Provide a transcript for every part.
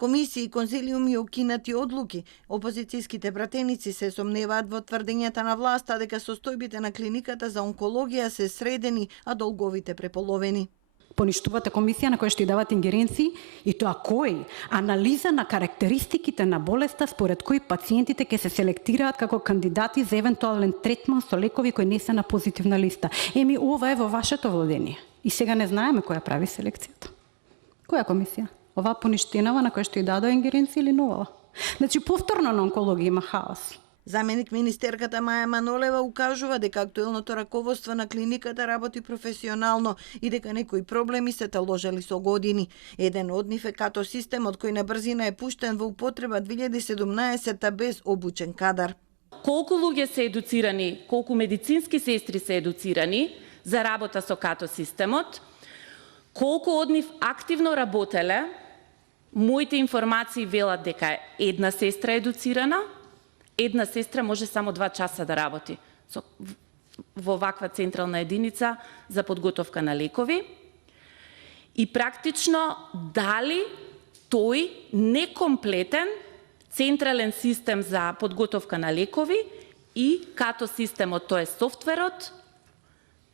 Комисии, конзилиуми и окинати одлуки, опозицијските пратеници се сомневаат во тврдењата на власта дека состојбите на клиниката за онкологија се средени, а долговите преполовени. Поништувате комисија на која што ја дават ингеренции и тоа кој? Анализа на карактеристиките на болеста според кои пациентите ќе се селектираат како кандидати за евентуален третман со лекови кои не се на позитивна листа. Еми, ова е во вашето владение. И сега не знаеме која прави селекцијата. Која комисија? Оваа поништенава на која што ја дадоа ингеренции или новава? Значи, повторно на онкологија има хаос. Заменик министерката Маја Манолева укажува дека актуелното раководство на клиниката работи професионално и дека некои проблеми се таложели со години. Еден од нив е като системот кој на брзина е пуштен во употреба 2017 без обучен кадар. Колку луѓе се едуцирани, колку медицински сестри се едуцирани за работа со като системот, колку од нив активно работеле, моите информации велат дека една сестра е едуцирана, една сестра може само 2 часа да работи во ваква централна единица за подготовка на лекови. И практично дали тој некомплетен централен систем за подготовка на лекови и като системот, тоа е софтверот,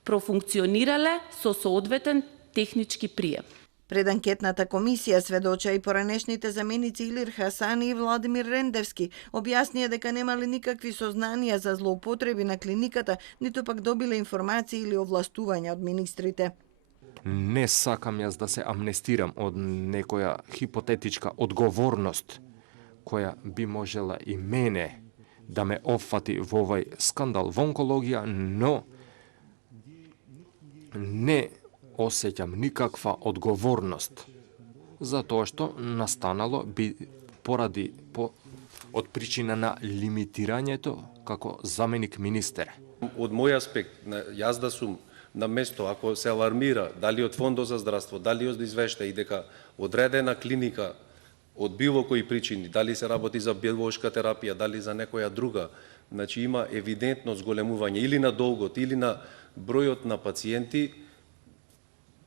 профункционирале со соодветен технички прием. Пред анкетната комисија сведоча и поранешните заменици Илир Хасани и Владимир Рендевски. Објаснија дека немале никакви сознанија за злоупотреби на клиниката, ниту пак добиле информации или овластувања од министрите. Не сакам јас да се амнестирам од некоја хипотетичка одговорност која би можела и мене да ме опфати во овај скандал во онкологија, но не осеќам никаква одговорност за тоа што настанало од причина на лимитирањето како заменик министер. Од мој аспект, јас да сум на место, ако се алармира, дали од Фондот за здравство, дали од извештај дека одредена клиника од било кои причини, дали се работи за биолошка терапија, дали за некоја друга, значи има евидентно зголемување или на долгот, или на бројот на пациенти,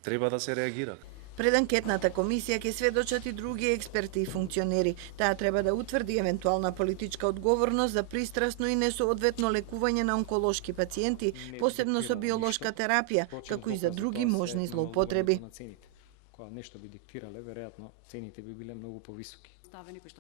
треба да се реагира. Пред анкетната комисија ќе сведочат и други експерти и функционери. Таа треба да утврди евентуална политичка одговорност за пристрасно и несоодветно лекување на онколошки пациенти, посебно со биолошка терапија, како и за други можни злоупотреби. Кога нешто би диктирале, веројатно цените би биле многу повисоки.